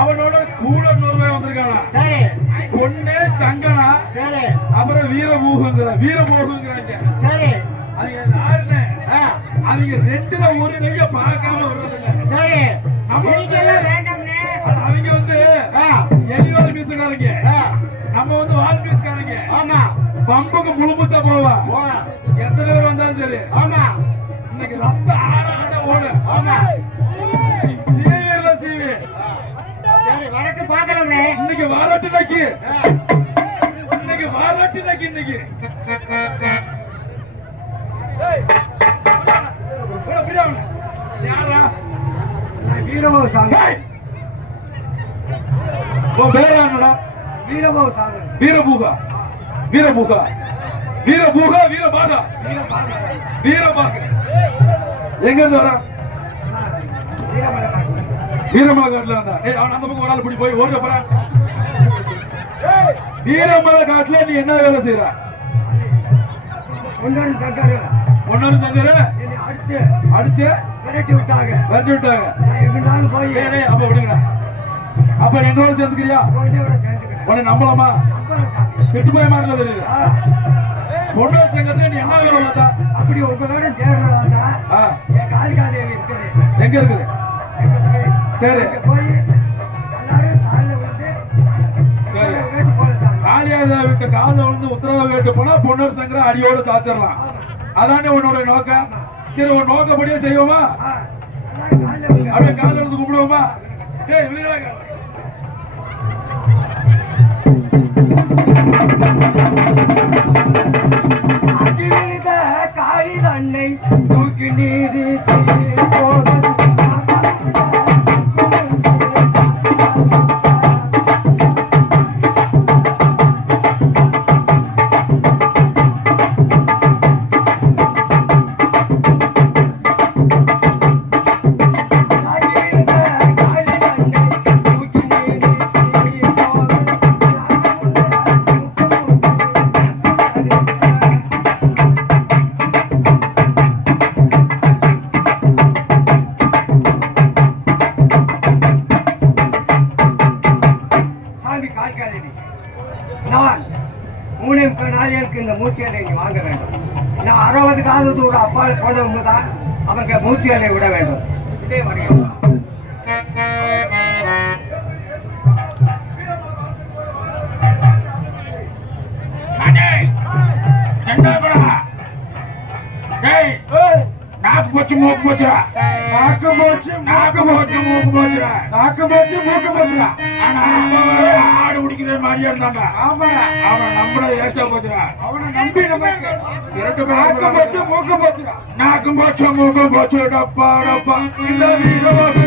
அவனோட கூட 100 பேர் வந்திருக்கானா? பொண்ணு சங்கனா, அப்புறம் வீரபோகுங்கிறாங்க. அவங்க யாருன்னு அவங்க ரெண்டுல ஒரு கைய பார்க்காம வர்றதில்ல. அவங்க வந்து எலிவால் பீசுக்காரங்க, நம்ம வந்து வால் பீஸ்காரங்க. பம்புக்கு முழுமுச்சா போவா. எத்தனை பேர் வந்தாலும் சரி இன்னைக்கு ரத்த ஆறாத ஓடு. இன்னைக்கு வாராட்டு நக்கி இன்னைக்கு யாரா? வீரபாபு சாமி. பேரானடா வீரபாபு சாமி. வீரபாகா எங்க இருந்து வரா? வீரமலை காட்டுல இருந்தா. அவன் அந்த பக்கம் ஒரு ஆள் போய் ஓட போறான். வீரமலை காட்டுல நீ என்ன வேலை செய்யற? ஒன்னொரு சங்கரு அடிச்சு விரட்டி விட்டாங்க. எங்கனாலும் போய் அப்ப விடுங்கடா. அப்ப என்னோட சேர்ந்துக்கிறியா? உன்னை நம்பலாமா? கெட்டு போய் மாதிரி தெரியுது. பொண்ணு சங்கத்துல நீ என்ன வேலை பார்த்தா? அப்படி உங்களோட சேர்றதா என் காளிகாதேவி இருக்குது. எங்க இருக்குது? சரி போய் எல்லாரும் காலில் விட்டு காளியாதேவி விட்டு காலில் விழுந்து உத்தரவு கேட்டு போனா பொன்னர் சங்கர அடியோடு சாச்சிடலாம். அதானே உன்னோட நோக்கம். சரி, உன் நோக்கப்படியே செய்வோமா? அப்படியே காலில் விழுந்து கும்பிடுவோமா? காளி தன்னை தூக்கி நீதி போது நான் 3 நாளைக்கு இந்த மூச்சியலை நீ வாங்க வேண்டும். நான் 60 கால தூரம் அப்பால் போனவங்க தான் அவங்க மூச்சியலை விட வேண்டும். இதே வரையும் நாக்கு போச்சு மூக்கு போச்சுடா. ஆனா ஆடு குடிக்கிற மாதிரியா இருந்தாண்டா. அவனை நம்புறது வேஸ்டா போச்சுடா. அவனை நம்பி நமக்கு மூக்கு போச்சுடா. நாக்கும் போச்சு மூக்கும் போச்சு. டப்பா டப்பா இந்த வீரபாகு